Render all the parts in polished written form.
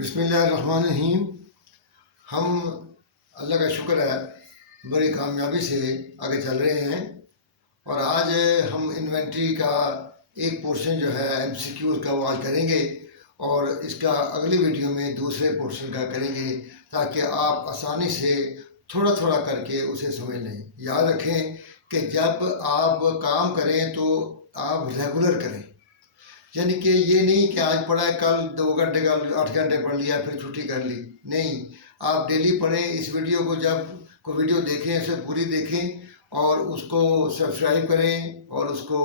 बिस्मिल्लाहिर्रहमानिर्रहीम। हम अल्लाह का शुक्र है बड़ी कामयाबी से आगे चल रहे हैं और आज हम इन्वेंट्री का एक पोर्शन जो है MCQ का वो आज करेंगे और इसका अगली वीडियो में दूसरे पोर्शन का करेंगे ताकि आप आसानी से थोड़ा थोड़ा करके उसे समझ लें। याद रखें कि जब आप काम करें तो आप रेगुलर करें, यानी कि ये नहीं कि आज पढ़ा है कल 2 घंटे कल 8 घंटे पढ़ लिया फिर छुट्टी कर ली। नहीं, आप डेली पढ़ें। इस वीडियो को जब कोई वीडियो देखें उसे पूरी देखें और उसको सब्सक्राइब करें और उसको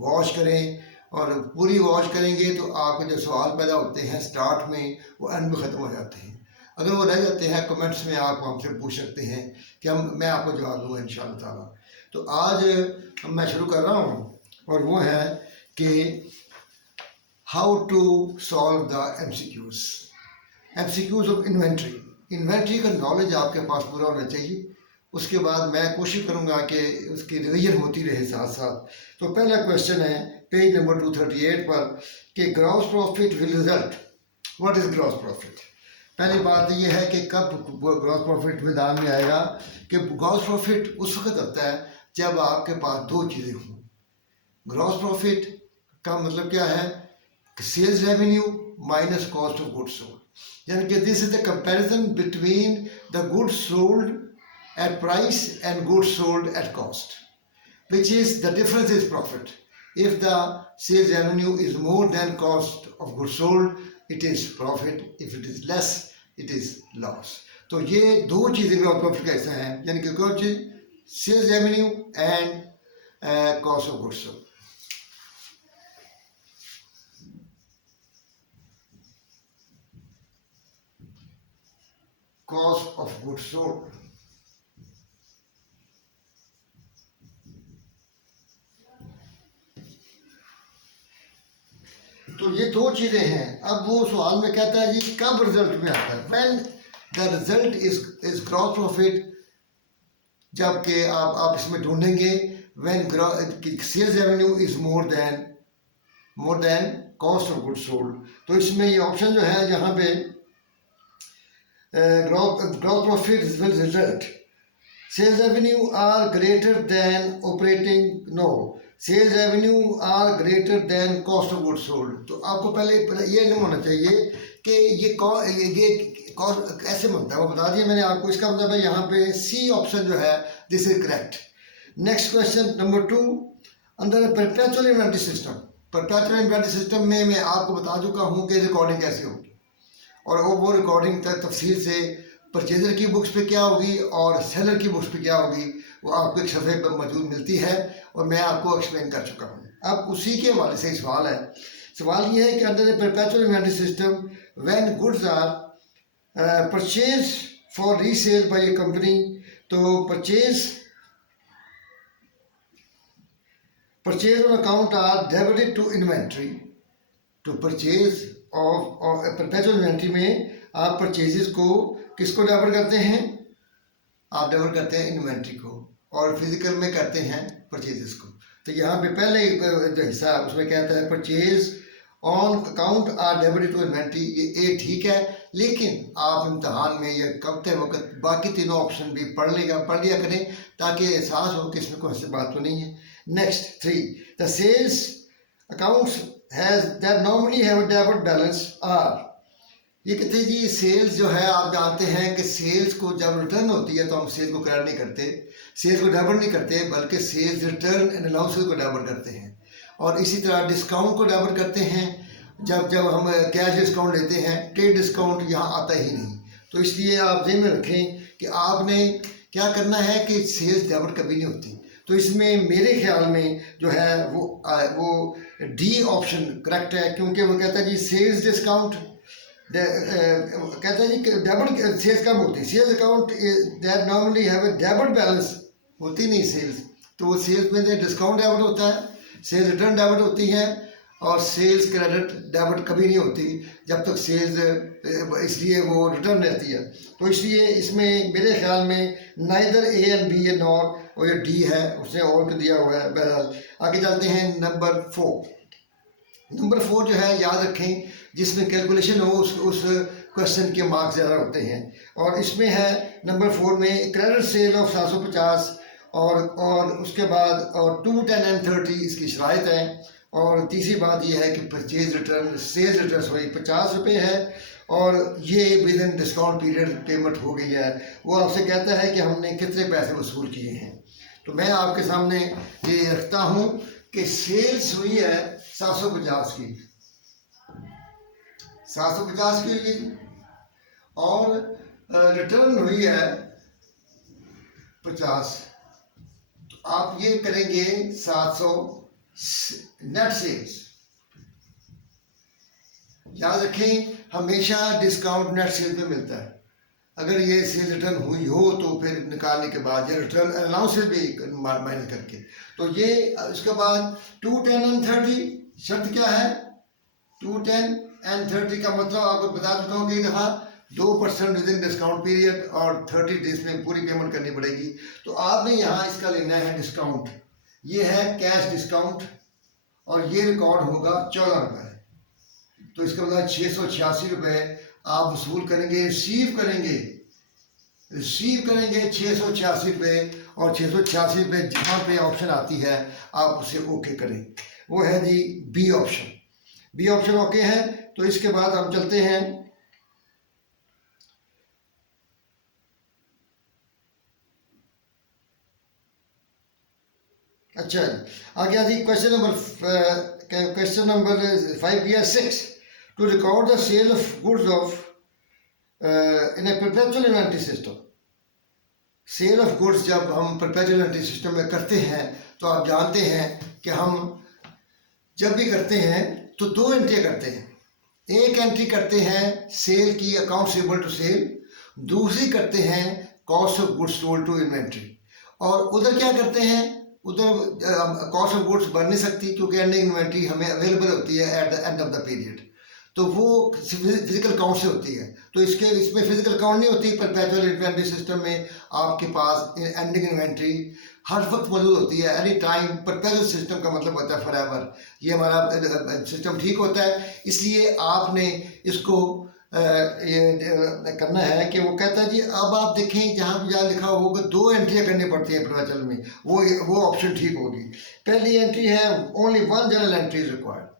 वॉच करें, और पूरी वॉच करेंगे तो आपके जो सवाल पैदा होते हैं स्टार्ट में वो एंड में ख़त्म हो जाते हैं। अगर वो रह जाते हैं कमेंट्स में आप हमसे पूछ सकते हैं कि मैं आपको जवाब दूँगा इंशाअल्लाह ताला। तो आज मैं शुरू कर रहा हूँ और वो है कि how to solve the MCQs of inventory. Inventory का नॉलेज आपके पास पूरा होना चाहिए। उसके बाद मैं कोशिश करूंगा कि उसकी रिवीजन होती रहे साथ साथ। तो पहला क्वेश्चन है पेज नंबर 238 पर कि gross profit will result. What is gross profit? पहली बात यह है कि कब ग्रॉस प्रॉफिट मैदान में आएगा कि ग्रॉस प्रॉफिट उस वक्त आता है जब आपके पास दो चीज़ें हों। ग्रॉस प्रॉफिट का मतलब क्या है? Sales revenue minus cost of goods sold, यानी कि this is the comparison between the goods sold at price and goods sold at cost, which is the difference is profit. If the sales revenue is more than cost of goods sold, it is profit. If it is less, it is loss. तो ये दो चीज़ें gross profit का हिस्सा हैं, यानी कि कौन चीज़? Sales revenue and cost of goods sold. Cost of goods sold. तो ये दो चीज़ें हैं। अब वो सवाल में कहता है जी कब रिजल्ट में आता है? When the result is gross profit, जबकि आप इसमें ढूंढेंगे when sales revenue is more than cost of goods sold. तो इसमें ये ऑप्शन जो है यहाँ पे gross profit will result sales revenue are greater than operating no sales revenue are greater than cost of goods sold. तो आपको पहले ये नहीं होना चाहिए कि ये कॉस्ट कैसे बनता है, वो बता दिया मैंने आपको। इसका मतलब है यहाँ पे सी ऑप्शन जो है this is correct. Next question number 2, अंदर perpetual inventory system. Perpetual inventory system में मैं आपको बता चुका हूँ कि रिकॉर्डिंग कैसे होगी और वो रिकॉर्डिंग तफसील से परचेजर की बुक्स पे क्या होगी और सेलर की बुक्स पे क्या होगी वो आपको एक सफ़े पर मौजूद मिलती है और मैं आपको एक्सप्लेन कर चुका हूँ। अब उसी के हवाले से सवाल है। सवाल ये है कि under the perpetual inventory system when goods are purchase for resale by a company, तो purchase on account are debited to inventory. तो परचेज ऑफ परपेचुअल इन्वेंट्री में आप परचेजेस को किसको डेबिट करते हैं? आप डेबिट करते हैं इन्वेंट्री को, और फिजिकल में करते हैं परचेजेस को। तो यहाँ पे पहले जो हिस्सा उसमें कहता है purchase on account are debited to inventory. ये ए ठीक है, लेकिन आप इम्तहान में या करते वक्त बाकी तीनों ऑप्शन भी पढ़ लिया करें ताकि एहसास हो कि इसमें कोई ऐसी बात तो नहीं है। Next 3, the sales accounts has that normally have a debit balance are. ये कहते हैं जी सेल्स जो है आप जानते हैं कि सेल्स को जब रिटर्न होती है तो हम सेल्स को क्रेडिट नहीं करते, सेल्स को डेबिट नहीं करते, बल्कि सेल्स रिटर्न एंड अलाउंसेस को डेबिट करते हैं। और इसी तरह डिस्काउंट को डेबिट करते हैं जब हम कैश डिस्काउंट लेते हैं। ट्रेड डिस्काउंट यहाँ आता ही नहीं। तो इसलिए आप ध्यान में रखें कि आपने क्या करना है कि सेल्स डेबिट कभी नहीं होती। तो इसमें मेरे ख्याल में जो है वो डी ऑप्शन करेक्ट है, क्योंकि वो कहता है जी सेल्स डिस्काउंट कहता है जी डेबिट सेल्स कब होती है? Sales account that normally have a debit balance होती नहीं सेल्स, तो वो सेल्स में डिस्काउंट डेबिट होता है, सेल्स रिटर्न डेबिट होती है और सेल्स क्रेडिट डेबिट कभी नहीं होती जब तक सेल्स, इसलिए वो रिटर्न रहती है। तो इसलिए इसमें मेरे ख्याल में नाइदर ए एंड बी है नॉट, और ये डी है उसने और को दिया हुआ है। बहरहाल आगे चलते हैं नंबर 4। जो है याद रखें जिसमें कैलकुलेशन हो उस क्वेश्चन के मार्क्स ज़्यादा होते हैं। और इसमें है नंबर 4 में क्रेडिट सेल ऑफ 750 और उसके बाद और 2, 10 एंड 30 इसकी शराइत है। और तीसरी बात यह है कि परचेज रिटर्न सेल्स रिटर्न वही 50 रुपये है और ये with in discount period payment हो गई है। वो आपसे कहता है कि हमने कितने पैसे वसूल किए हैं। तो मैं आपके सामने ये रखता हूँ कि सेल्स हुई है 750 की, 750 की हुई और रिटर्न हुई है 50। तो आप ये करेंगे 700 नेट सेल्स। याद रखें हमेशा डिस्काउंट नेट सेल पे मिलता है। अगर ये सेल रिटर्न हुई हो तो फिर निकालने के बाद ये रिटर्न अलाउंसेस भी माइनस करके, तो ये इसके बाद 2, 10 एंड 30 शर्त क्या है? 2, 10 एंड 30 का मतलब आपको बता चुका हूँ कई दफ़ा 2% विद इन डिस्काउंट पीरियड और 30 डेज में पूरी पेमेंट करनी पड़ेगी। तो आपने यहाँ इसका लेना है डिस्काउंट, ये है कैश डिस्काउंट और ये रिकॉर्ड होगा 14 रुपये। तो इसका मतलब 686 रुपये आप वसूल करेंगे, रिसीव करेंगे 686 रुपये। और 686 रुपये जहाँ पे ऑप्शन आती है आप उसे ओके करें, वो है जी B option. B option okay है। तो इसके बाद हम चलते हैं अच्छा आगे जी क्वेश्चन नंबर 5 या 6 to record the sale of goods of in a perpetual inventory system. Sale of goods जब हम परपेचुअल इन्वेंटरी सिस्टम में करते हैं तो आप जानते हैं कि हम जब भी करते हैं तो 2 एंट्रियाँ करते हैं। एक एंट्री करते हैं सेल की, अकाउंट सेबल टू सेल, दूसरी करते हैं cost of goods sold to inventory. और उधर क्या करते हैं, उधर कॉस्ट ऑफ गुड्स बढ़ नहीं सकती क्योंकि एंडिंग इन्वेंट्री हमें अवेलेबल होती है at the end of the period, तो वो फिजिकल काउंट से होती है। तो इसमें फिजिकल काउंट नहीं होती। परपेचुअल इन्वेंट्री सिस्टम में आपके पास एंडिंग इन्वेंट्री हर वक्त मौजूद होती है, एनी टाइम। परपेचुअल सिस्टम का मतलब होता है फॉरएवर। ये हमारा सिस्टम ठीक होता है, इसलिए आपने इसको ये करना है कि वो कहता है जी अब आप देखें जहाँ लिखा होगा 2 एंट्रियाँ करनी पड़ती हैं परपेचुअल में, वो ऑप्शन ठीक होगी। पहली एंट्री है only 1 journal entry is required.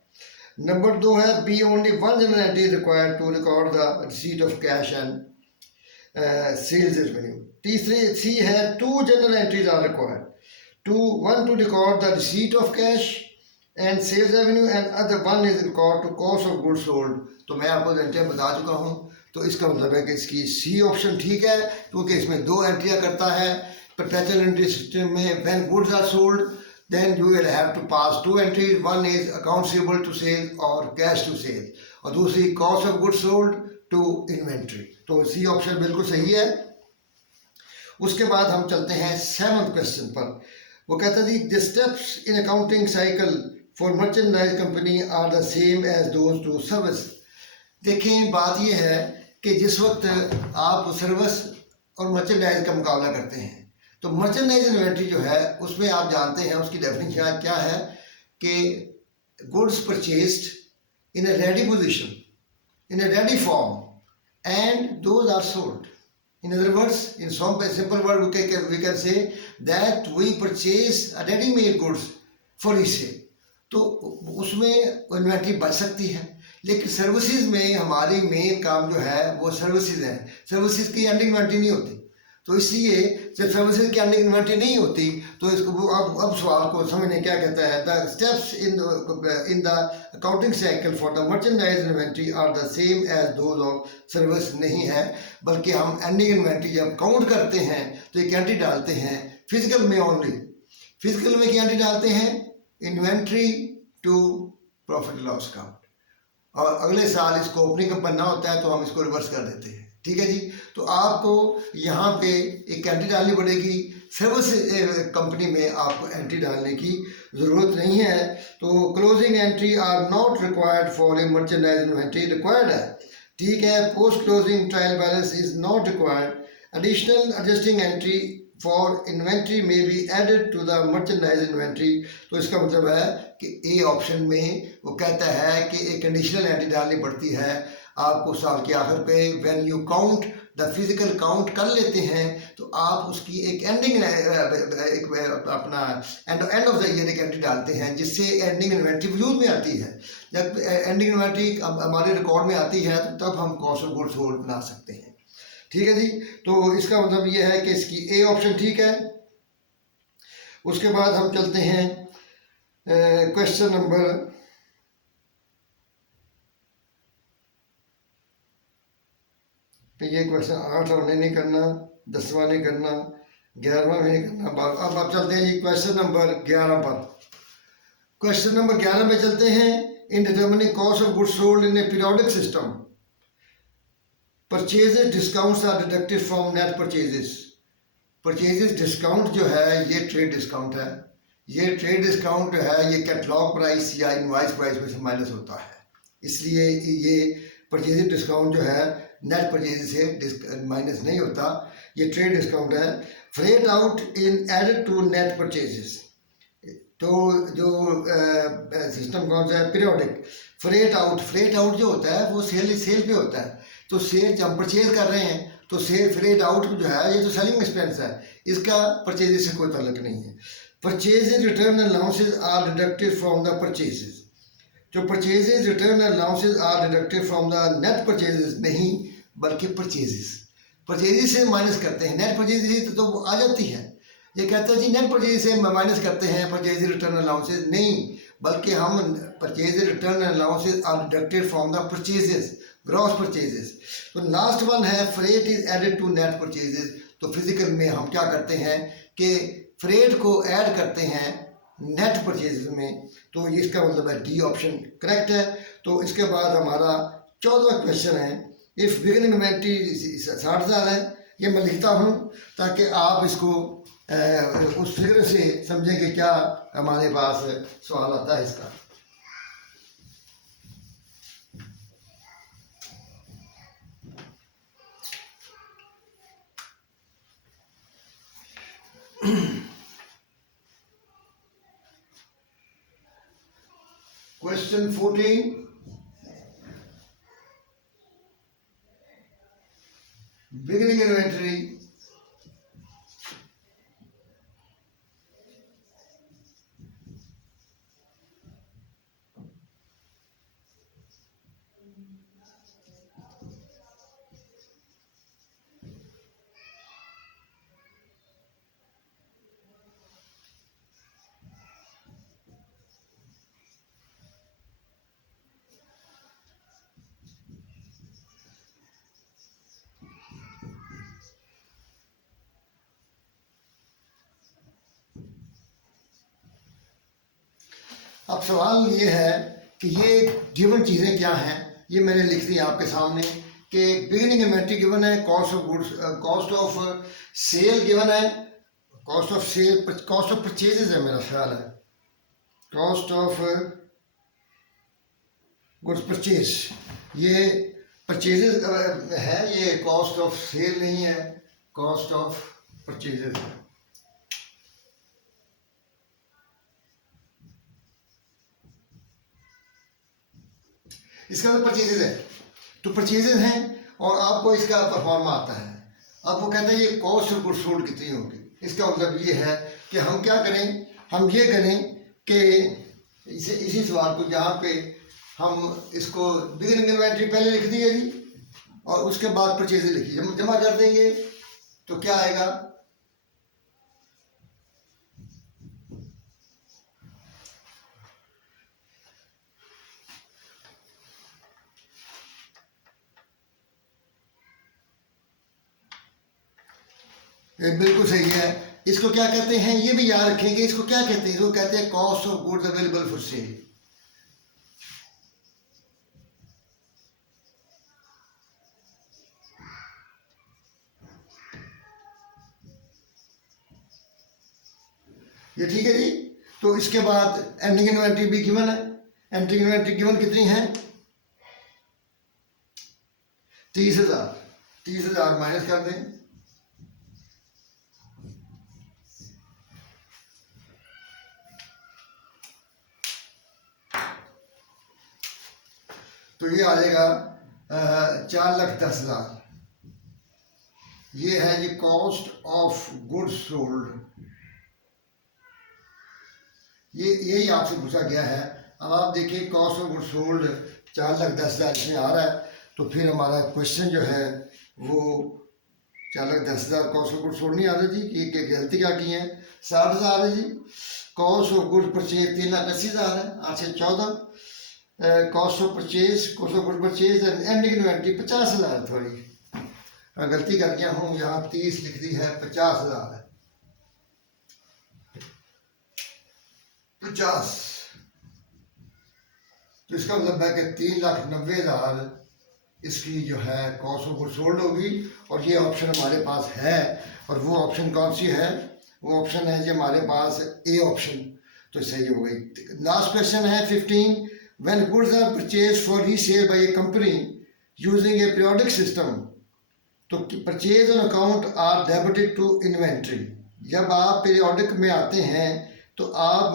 Number 2 है B only 1 journal entry is required to record the receipt of cash and sales revenue. तीसरी सी है 2 journal entries are required, 1 to record the receipt of cash and sales revenue and other 1 is record to cost of goods sold. तो मैं आपको एंट्रियाँ बता चुका हूँ, तो इसका मतलब है कि इसकी सी ऑप्शन ठीक है क्योंकि इसमें 2 एंट्रियाँ करता है। परपेचुअल एंट्री सिस्टम में when goods are sold then you will have to pass 2 entries. One is accounts payable to sale और cash to sale और दूसरी cost of goods sold to inventory। तो सी ऑप्शन बिल्कुल सही है। उसके बाद हम चलते हैं 7th क्वेश्चन पर। वो कहता है the steps in accounting cycle for merchandise company are the same as those to service। देखें बात ये है कि जिस वक्त आप सर्विस और मर्चेंडाइज का मुकाबला करते हैं तो मर्चेंडाइज इन्वेंट्री जो है उसमें आप जानते हैं उसकी डेफिनेशन क्या है कि goods purchased in a ready position, in a ready form and those are sold. In other words, in simple word we can say that we purchase a ready made goods for resale. तो उसमें inventory बच सकती है, लेकिन services में हमारी main काम जो है वो सर्विसेज है। सर्विसेज की एंडिंग इन्वेंट्री नहीं होती, तो इसलिए जब सर्विसेज की एंडिंग इन्वेंट्री नहीं होती तो इसको अब सवाल को समझने क्या कहता है। The steps in the accounting cycle for the merchandise inventory are the same as those of service नहीं है, बल्कि हम एंडिंग इन्वेंट्री जब काउंट करते हैं तो एक एंट्री डालते हैं फिजिकल में ओनली। फिजिकल में क्या एंट्री डालते हैं? Inventory to profit loss account, और अगले साल इसको ओपनिंग बनना होता है तो हम इसको रिवर्स कर देते हैं। ठीक है जी। तो आपको यहाँ पे एक एंट्री डालनी पड़ेगी। सर्विस कंपनी में आपको एंट्री डालने की ज़रूरत नहीं है। तो closing entry are not required for a merchandise inventory, required है, ठीक है। Post closing trial balance is not required. Additional adjusting entry for inventory may be added to the merchandise inventory. तो इसका मतलब है कि ए ऑप्शन में वो कहता है कि एक कंडीशनल एंट्री डालनी पड़ती है आपको साल के आखिर पे when you count the physical count कर लेते हैं तो आप उसकी एक एंडिंग अपना एंड ऑफ द ईयर एक एंट्री डालते हैं, जिससे एंडिंग इन्वेंट्री वजूद में आती है। जब एंडिंग इन्वेंट्री हमारे रिकॉर्ड में आती है तो तब हम कॉस्ट ऑफ गुड्स सोल्ड बना सकते हैं। ठीक है जी, तो इसका मतलब ये है कि इसकी ए ऑप्शन ठीक है। उसके बाद हम चलते हैं क्वेश्चन नंबर ये क्वेश्चन 8 हमने नहीं करना, 10वां नहीं करना, 11वां भी नहीं करना। अब आप चलते हैं जी क्वेश्चन नंबर 11 पर। क्वेश्चन नंबर 11 पे चलते हैं। In determining cost of goods sold in a periodic system, purchases discounts are deducted from net purchases. Purchases discount जो है ये ट्रेड डिस्काउंट है। ये ट्रेड डिस्काउंट जो है ये कैटलॉग प्राइस या इनवॉइस प्राइस में से माइनस होता है, इसलिए ये परचेजेस डिस्काउंट जो है नेट परचेज से माइनस नहीं होता, ये ट्रेड डिस्काउंट है। Freight out in added to net purchases, तो जो सिस्टम कौन सा है, पीरियोडिक। फ्रेट आउट जो होता है वो सेल पे होता है। तो सेल जब हम परचेज कर रहे हैं तो सेल फ्रेट आउट जो है ये तो सेलिंग एक्सपेंस है, इसका परचेज से कोई ताल्लुक नहीं है। Purchases returns allowances are deducted from the purchases. जो purchases returns allowances are deducted from the net purchases, नहीं बल्कि परचेजेस से माइनस करते हैं। नेट परचेजेस तो वो आ जाती है। ये कहता है जी नेट परचेज से माइनस करते हैं परचेज रिटर्न अलाउंसेज, नहीं बल्कि हम purchase return allowances are deducted from the purchases, gross purchases. तो लास्ट वन है freight is added to net purchases. तो फिजिकल में हम क्या करते हैं कि फ्रेट को ऐड करते हैं नेट परचेजेस में, तो इसका मतलब है डी ऑप्शन करेक्ट है। तो इसके बाद हमारा 14वां क्वेश्चन है। इफ बिगिनिंग इन्वेंट्री 60,000 है, ये मैं लिखता हूँ ताकि आप इसको उस फिगर से समझें कि क्या हमारे पास सवाल आता है इसका। Question 14. Beginning inventory. अब सवाल ये है कि ये गिवन चीज़ें क्या हैं, ये मैंने लिख दी आपके सामने कि बिगिनिंग इन्वेंट्री गिवन है, cost of goods, cost of sale given है, cost of sale, cost of purchases है मेरा ख्याल है, कॉस्ट ऑफ गुड्स परचेज, ये परचेजेस है, ये कॉस्ट ऑफ सेल नहीं है, कॉस्ट ऑफ परचेजेस है। इसका मतलब परचेजेज है, तो परचेजेज हैं और आपको इसका परफॉर्मा आता है। अब वो कहते हैं ये कॉस्ट ऑफ गुड्स सोल्ड कितनी होगी। इसका मतलब ये है कि हम क्या करें, हम ये करें कि इसी सवाल को जहाँ पे हम इसको बिगिनिंग इन्वेंट्री पहले लिख दिए जी और उसके बाद परचेजेज लिखिए, जब जमा कर देंगे तो क्या आएगा, बिल्कुल सही है। इसको क्या कहते हैं ये भी याद रखेंगे, इसको क्या कहते हैं, इसको कहते हैं cost of goods available for sale. ये ठीक है जी। तो इसके बाद एंडिंग इन्वेंट्री भी गिवन है। एंडिंग इन्वेंट्री गिवन कितनी है, 30,000। 30,000 माइनस कर दें, तो ये आ जाएगा 4,10,000। ये है जी कॉस्ट ऑफ गुड्स सोल्ड, ये यही आपसे पूछा गया है। अब आप देखिए कॉस्ट ऑफ गुड्स सोल्ड 4,10,000 इसमें आ रहा है, तो फिर हमारा क्वेश्चन जो है वो 4,10,000 कॉस्ट ऑफ गुड्स सोल्ड नहीं आ रहा जी, कि गलती क्या की है, 60,000 है जी। कॉस्ट ऑफ गुड्स परचेज 3,80,000 है, 8 से 14। Cost of goods purchase ending inventory 50,000 थोड़ी गलती कर गया हूँ, यहाँ 30 लिख दी है, 50,000 है, 50। तो इसका मतलब है कि 3,90,000 इसकी जो है कॉस्ट ऑफ गुड्स सोल्ड होगी। और ये ऑप्शन हमारे पास है, और वो ऑप्शन कौन सी है, वो ऑप्शन है जो हमारे पास ए ऑप्शन, तो सही हो गई। लास्ट क्वेश्चन है 15, when goods are purchase for resale by a company using a periodic system, तो purchase on account are debited to inventory. जब आप पीरियोडिक में आते हैं तो आप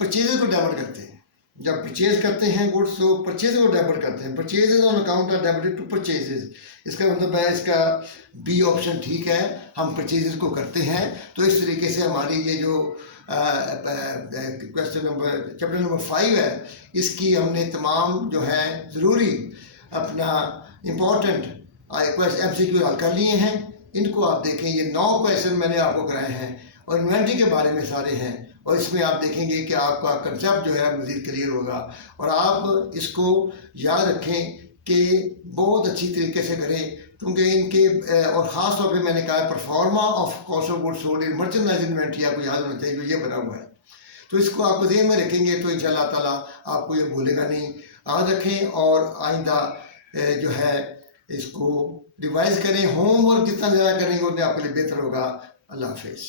परचेज को डेबिट करते हैं, जब परचेज करते हैं गुड्स तो परचेज को डेबिट करते हैं, purchases on account are debited to purchases. इसका मतलब है इसका बी ऑप्शन ठीक है, हम परचेजेज को करते हैं। तो इस तरीके से हमारी ये जो क्वेश्चन नंबर चैप्टर नंबर 5 है, इसकी हमने तमाम जो है ज़रूरी अपना इम्पोर्टेंट MCQ हल कर लिए हैं। इनको आप देखें, ये 9 क्वेश्चन मैंने आपको कराए हैं और इन्वेंट्री के बारे में सारे हैं, और इसमें आप देखेंगे कि आपका कंसेप्ट जो है मज़ीद क्लियर होगा। और आप इसको याद रखें कि बहुत अच्छी तरीके से करें, क्योंकि इनके और ख़ास तौर पे मैंने कहा है pro forma of cost of goods sold in merchandise inventory आपको याद होना चाहिए, जो ये बना हुआ है। तो इसको आप ज़हन में रखेंगे तो इंशाअल्लाह ताला आपको ये भूलेगा नहीं। याद रखें और आइंदा जो है इसको रिवाइज़ करें, होमवर्क जितना ज़्यादा करेंगे उतना आपके लिए बेहतर होगा। अल्लाह हाफिज़।